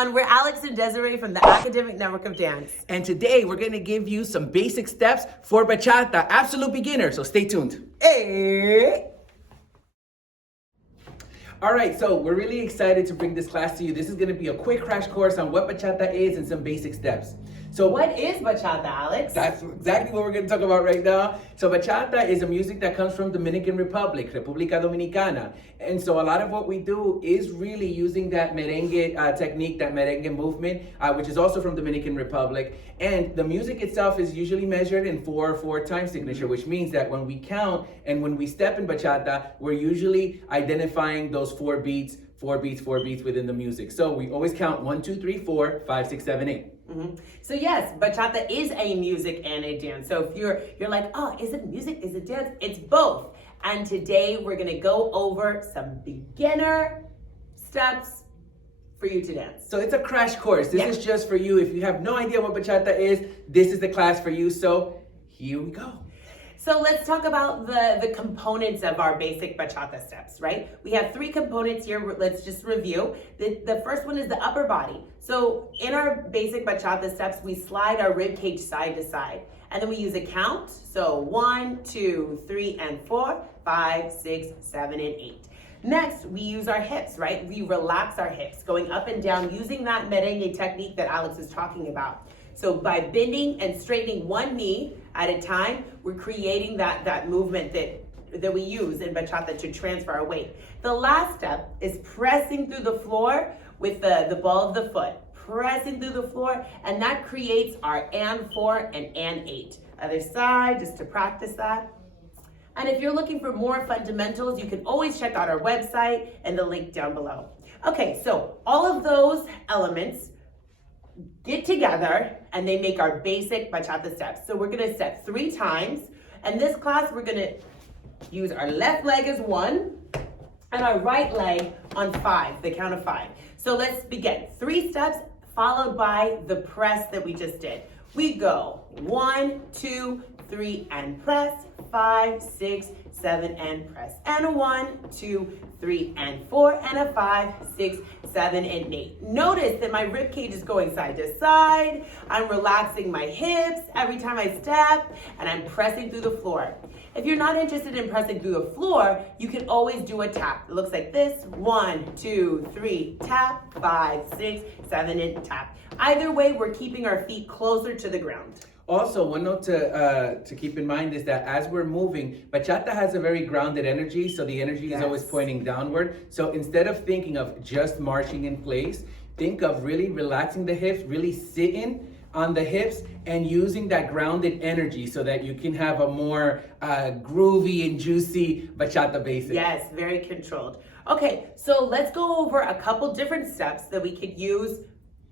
everyone. We're Alex and Desiree from the Academic Network of Dance. And today we're going to give you some basic steps for bachata, absolute beginner, so stay tuned. Hey! All right, so we're really excited to bring this class to you. This is going to be a quick crash course on what bachata is and some basic steps. So What is bachata, Alex? that's exactly what we're going to talk about right now. So bachata is a music that comes from Dominican Republic, República Dominicana. And so a lot of what we do is really using that merengue technique, that merengue movement, which is also from Dominican Republic. And the music itself is usually measured in 4/4 time signature, which means that when we count and when we step in bachata, we're usually identifying those four beats within the music. So we always count 1, 2, 3, 4, 5, 6, 7, 8. Mm-hmm. So yes, bachata is a music and a dance. So if you're like, oh, is it music? Is it dance? It's both. And today we're gonna go over some beginner steps for you to dance. So it's a crash course. This is just for you. If you have no idea what bachata is, this is the class for you. So here we go. So let's talk about the components of our basic bachata steps, right? We have 3 components here. Let's just review. The first one is the upper body. So in our basic bachata steps, we slide our rib cage side to side. And then we use a count. So 1, 2, 3, and 4, 5, 6, 7, and 8. Next, we use our hips, right? We relax our hips, going up and down, using that merengue technique that Alex is talking about. So by bending and straightening one knee at a time, we're creating that movement that we use in bachata to transfer our weight. The last step is pressing through the floor with the ball of the foot, pressing through the floor, and that creates our and 4 and 8. Other side, just to practice that. And if you're looking for more fundamentals, you can always check out our website and the link down below. Okay, so all of those elements get together and they make our basic bachata steps. So we're gonna step 3 times. And this class, we're gonna use our left leg as 1 and our right leg on 5, the count of 5. So let's begin. 3 steps followed by the press that we just did. We go 1, 2, 3, and press, 5, 6, 7, and press, and a 1, 2, 3, and 4, and a 5, 6, 7, and 8. Notice that my rib cage is going side to side. I'm relaxing my hips every time I step, and I'm pressing through the floor. If you're not interested in pressing through the floor, you can always do a tap. It looks like this: 1, 2, 3, tap, 5, 6, 7, and tap. Either way, we're keeping our feet closer to the ground. Also, one note to keep in mind is that as we're moving, bachata has a very grounded energy, so the energy is always pointing downward. So instead of thinking of just marching in place, think of really relaxing the hips, really sitting on the hips and using that grounded energy so that you can have a more groovy and juicy bachata basic. Yes, very controlled. Okay, so let's go over a couple different steps that we could use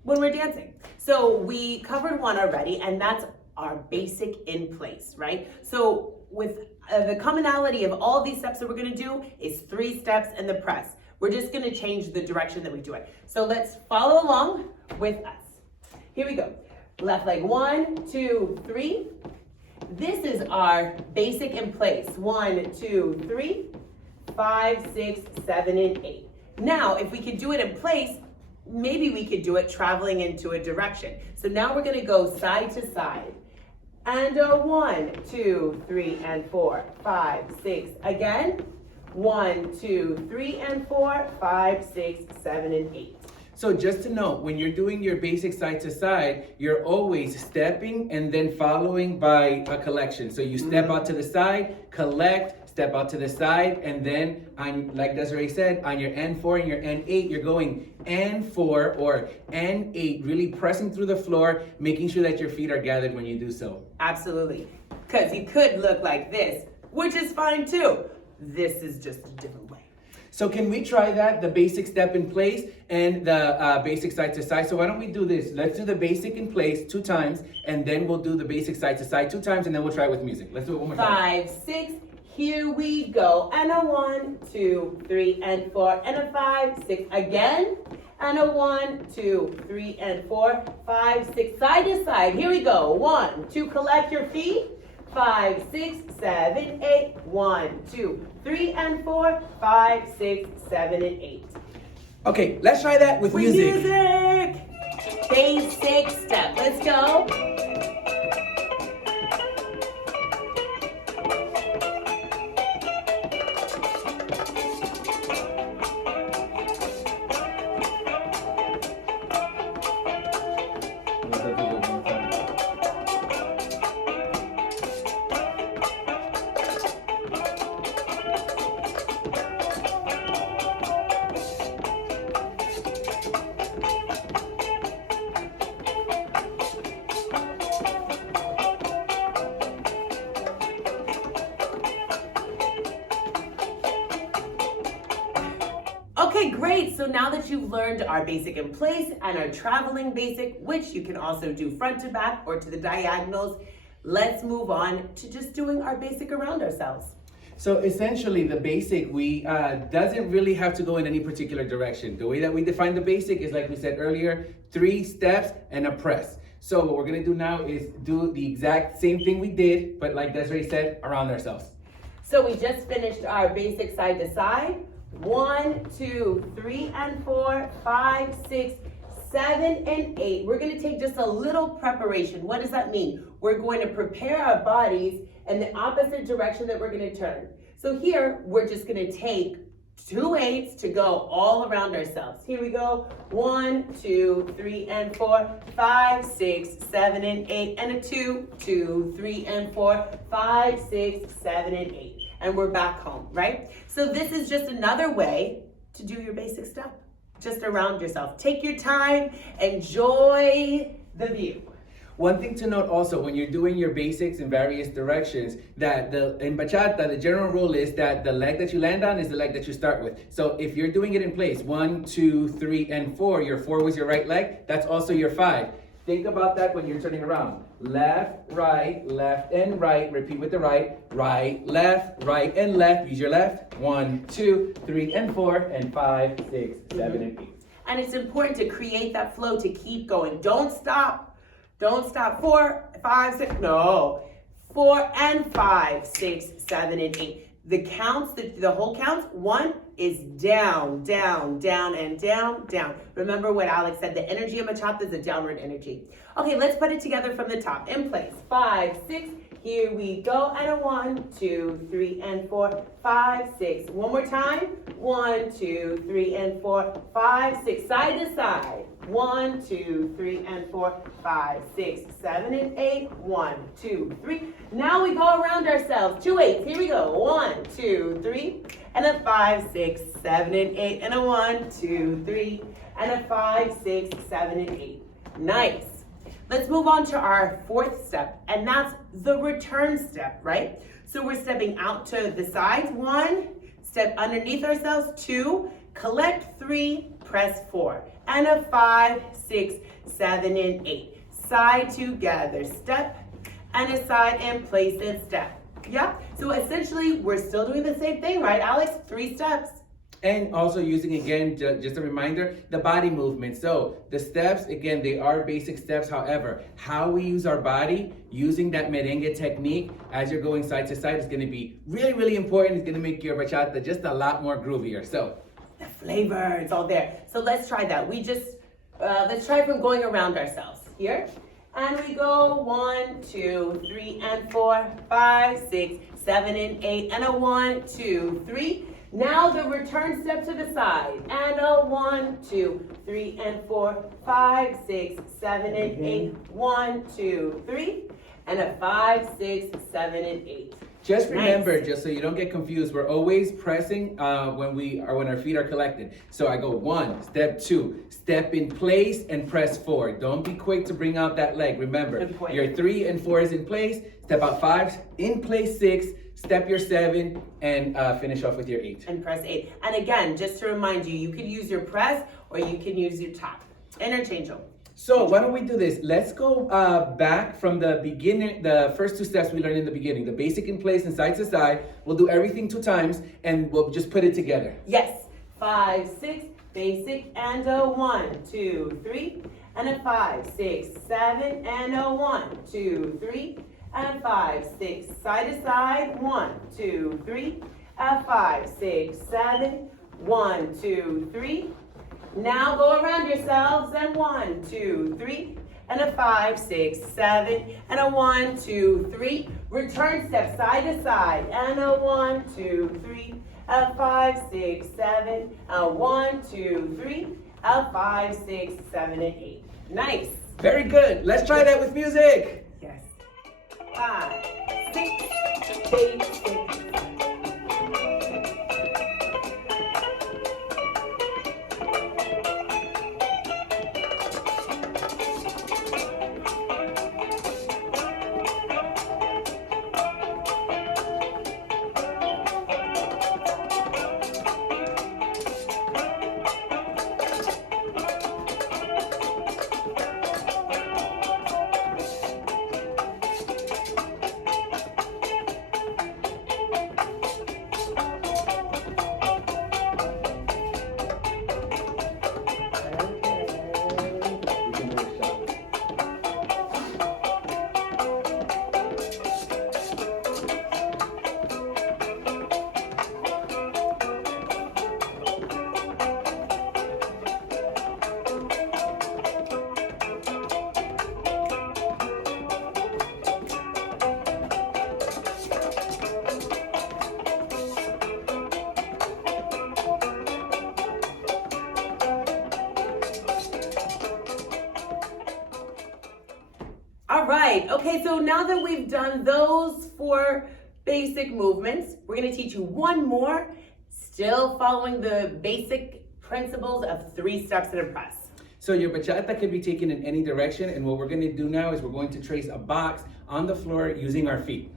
when we're dancing. So we covered one already, and that's our basic in place, right? So with the commonality of all these steps that we're gonna do is 3 steps in the press. We're just gonna change the direction that we do it. So let's follow along with us. Here we go. Left leg, 1, 2, 3. This is our basic in place. 1, 2, 3, 5, 6, 7, and 8. Now, if we could do it in place, maybe we could do it traveling into a direction. So now we're gonna go side to side. And a 1, 2, 3, and 4, 5, 6. Again, 1, 2, 3, and 4, 5, 6, 7, and 8. So just to note, when you're doing your basic side to side, you're always stepping and then following by a collection. So you step out to the side, collect, step out to the side, and then, like Desiree said, on your N4 and your N8, you're going N4 or N8, really pressing through the floor, making sure that your feet are gathered when you do so. Absolutely. Because you could look like this, which is fine too. This is just a different way. So can we try that, the basic step in place and the basic side to side? So why don't we do this? Let's do the basic in place 2 times, and then we'll do the basic side to side 2 times, and then we'll try it with music. Let's do it one more time. 5, 6, here we go. And a 1, 2, 3, and 4, and a 5, 6. Again, and a 1, 2, 3, and 4, 5, 6. Side to side, here we go. 1, 2, collect your feet. 5, 6, 7, 8. 1, 2, 3, and 4, 5, 6, 7, and 8. Okay, let's try that with music. Basic step. Let's go. Okay, great. So now that you've learned our basic in place and our traveling basic, which you can also do front to back or to the diagonals, let's move on to just doing our basic around ourselves. So essentially, the basic doesn't really have to go in any particular direction. The way that we define the basic is, like we said earlier, 3 steps and a press. So what we're gonna do now is do the exact same thing we did, but like Desiree said, around ourselves. So we just finished our basic side to side. 1, 2, 3, and 4, 5, 6, 7, and 8. We're going to take just a little preparation. What does that mean? We're going to prepare our bodies in the opposite direction that we're going to turn. So here, we're just going to take 2 8s to go all around ourselves. Here we go. 1, 2, 3, and 4, 5, 6, 7, and 8, and a 2, 2, 3, and 4, 5, 6, 7, and 8. And we're back home, right? So this is just another way to do your basic step, just around yourself. Take your time, enjoy the view. One thing to note also, when you're doing your basics in various directions, that in bachata, the general rule is that the leg that you land on is the leg that you start with. So if you're doing it in place, 1, 2, 3, and 4, your 4 was your right leg, that's also your 5. Think about that when you're turning around. Left, and right. Repeat with the right, left, and left. Use your left. 1, 2, 3, and 4, and 5, 6, 7, and 8. And it's important to create that flow to keep going. Don't stop. Don't stop. 4, 5, 6. No. 4 and 5, 6, 7, and 8. The counts, the whole counts, 1 is down, down, down, and down, down. Remember what Alex said, the energy of bachata is a downward energy. Okay, let's put it together from the top. In place, 5, 6, here we go. And a 1, 2, 3, and 4, 5, 6. One more time. 1, 2, 3, and 4, 5, 6. Side to side. 1, 2, 3, and 4, 5, 6, 7, and 8. 1, 2, 3. Now we go around ourselves. 2 8s. Here we go. 1, 2, 3. And a 5, 6, 7, and 8. And a 1, 2, 3. And a 5, 6, 7, and 8. Nice. Let's move on to our 4th step, and that's the return step, right? So we're stepping out to the sides. 1, step underneath ourselves. 2, collect. 3, press 4. And a 5, 6, 7, and 8. Side together, step, and a side and place and step. Yeah, so essentially we're still doing the same thing, right, Alex? 3 steps. And also using, again, just a reminder, the body movement. So the steps, again, they are basic steps. However, how we use our body, using that merengue technique as you're going side to side is going to be really, really important. It's going to make your bachata just a lot more groovier. So the flavor, it's all there. So let's try that. Let's try from going around ourselves. Here. And we go 1, 2, 3, and 4, 5, 6, 7, and 8. And a 1, 2, 3. Now the return step to the side. And a 1, 2, 3, and 4, 5, 6, 7, and 8. 1, 2, 3. And a 5, 6, 7, and 8. Just remember, just so you don't get confused, we're always pressing when our feet are collected. So I go 1, step 2, step in place and press 4. Don't be quick to bring out that leg. Remember, your 3 and 4 is in place. Step out 5, in place 6, step your 7, and finish off with your 8. And press 8. And again, just to remind you, you could use your press or you can use your top. Interchangeable. So why don't we do this? Let's go back from the beginning, the first 2 steps we learned in the beginning, the basic in place and side to side. We'll do everything 2 times and we'll just put it together. Yes. 5, 6, basic, and a 1, 2, 3, and a 5, 6, 7, and a 1, 2, 3, and 5, 6, side to side, 1, 2, 3, and 5, 6, 7, 1, 2, 3, Now go around yourselves, and 1, 2, 3, and a 5, 6, 7, and a 1, 2, 3. Return step side to side, and a 1, 2, 3, a 5, 6, 7, a 1, 2, 3, a 5, 6, 7, and 8. Nice. Very good. Let's try that with music. Yes. 5, 6, 8, 6. All right, okay, so now that we've done those 4 basic movements, we're gonna teach you one more, still following the basic principles of 3 steps in a press. So your bachata can be taken in any direction, and what we're going to do now is we're going to trace a box on the floor using our feet.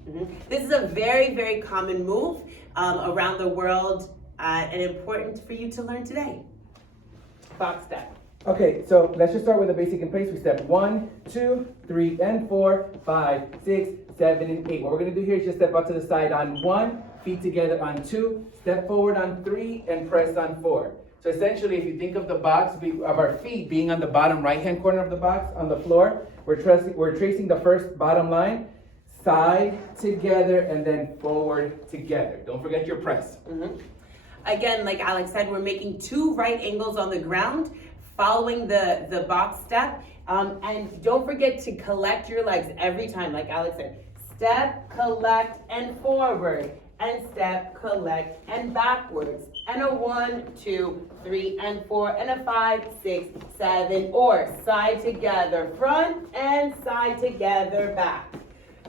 This is a very, very common move around the world and important for you to learn today. Box step. Okay, so let's just start with a basic in place. We step 1, 2, 3, and 4, 5, 6, 7, and 8. What we're going to do here is just step out to the side on 1, feet together on 2, step forward on 3, and press on 4. So essentially, if you think of the box of our feet being on the bottom right-hand corner of the box on the floor, we're tracing the first bottom line, side together, and then forward together. Don't forget your press. Again, like Alex said, we're making 2 right angles on the ground, following the box step. And don't forget to collect your legs every time, like Alex said. Step, collect, and forward. And step, collect, and backwards. And a 1, 2, 3, and 4, and a 5, 6, 7, or side together front and side together back.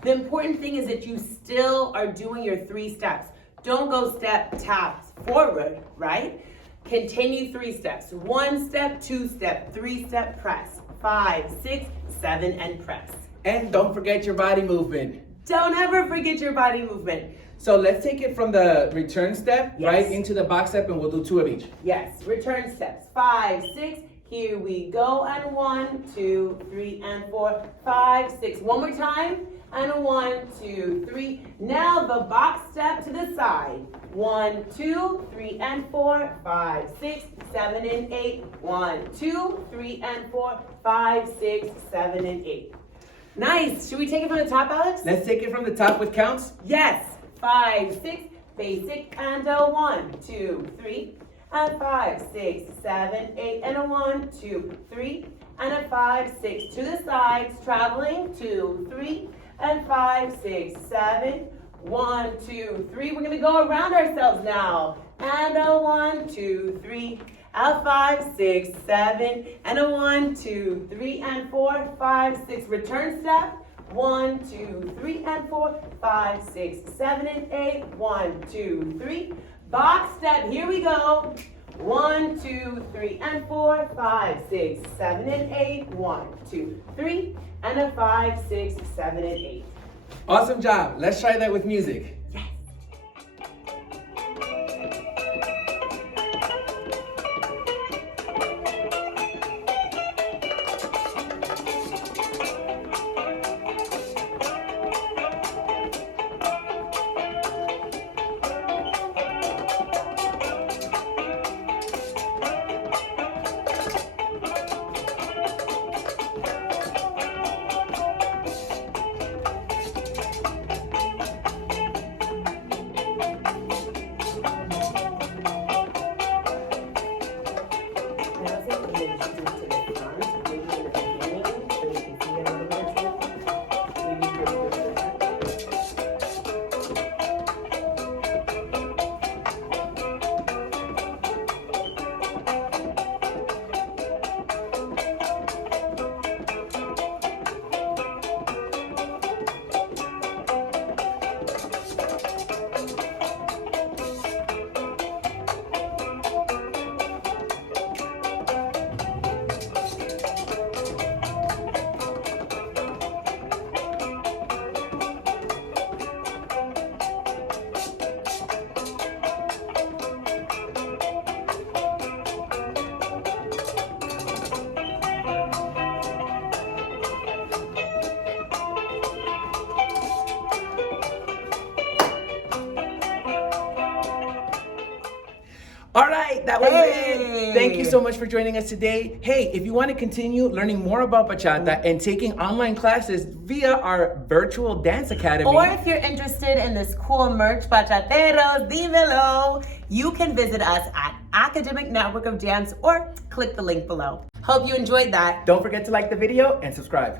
The important thing is that you still are doing your 3 steps. Don't go step, tap, forward, right? Continue 3 steps. 1 step, 2 step, 3 step, press. 5, 6, 7, and press. And don't forget your body movement. Don't ever forget your body movement. So let's take it from the return step, Yes. right, into the box step, and we'll do 2 of each. Yes, return steps. 5, 6, here we go. And 1, 2, 3, and 4, 5, 6. One more time. And a 1, 2, 3. Now the box step to the side. 1, 2, 3, and 4, 5, 6, 7, and 8. 1, 2, 3, and 4, 5, 6, 7, and 8. Nice. Should we take it from the top, Alex? Let's take it from the top with counts. Yes. 5, 6, basic, and a 1, 2, 3, and 5, 6, 7, 8, and a 1, 2, 3, and a 5, 6 to the sides, traveling 2, 3, and 5, 6, 7, 1, 2, 3. We're gonna go around ourselves now, and a 1, 2, 3, a 5, 6, 7, and a 1, 2, 3, and 4, 5, 6. Return step. 1, 2, 3, and 4, 5, 6, 7, and 8. 1, 2, 3. Box step. Here we go. 1, 2, 3, and 4, 5, 6, 7, and 8. 1, 2, 3, and a 5, 6, 7, and 8. Awesome job. Let's try that with music. Yes. All right, that was Hey. it. Thank you so much for joining us today. Hey, if you want to continue learning more about bachata and taking online classes via our virtual dance academy, Or if you're interested in this cool merch, bachateros, dímelo, you can visit us at Academic Network of Dance or click the link below. Hope you enjoyed that. don't forget to like the video and subscribe.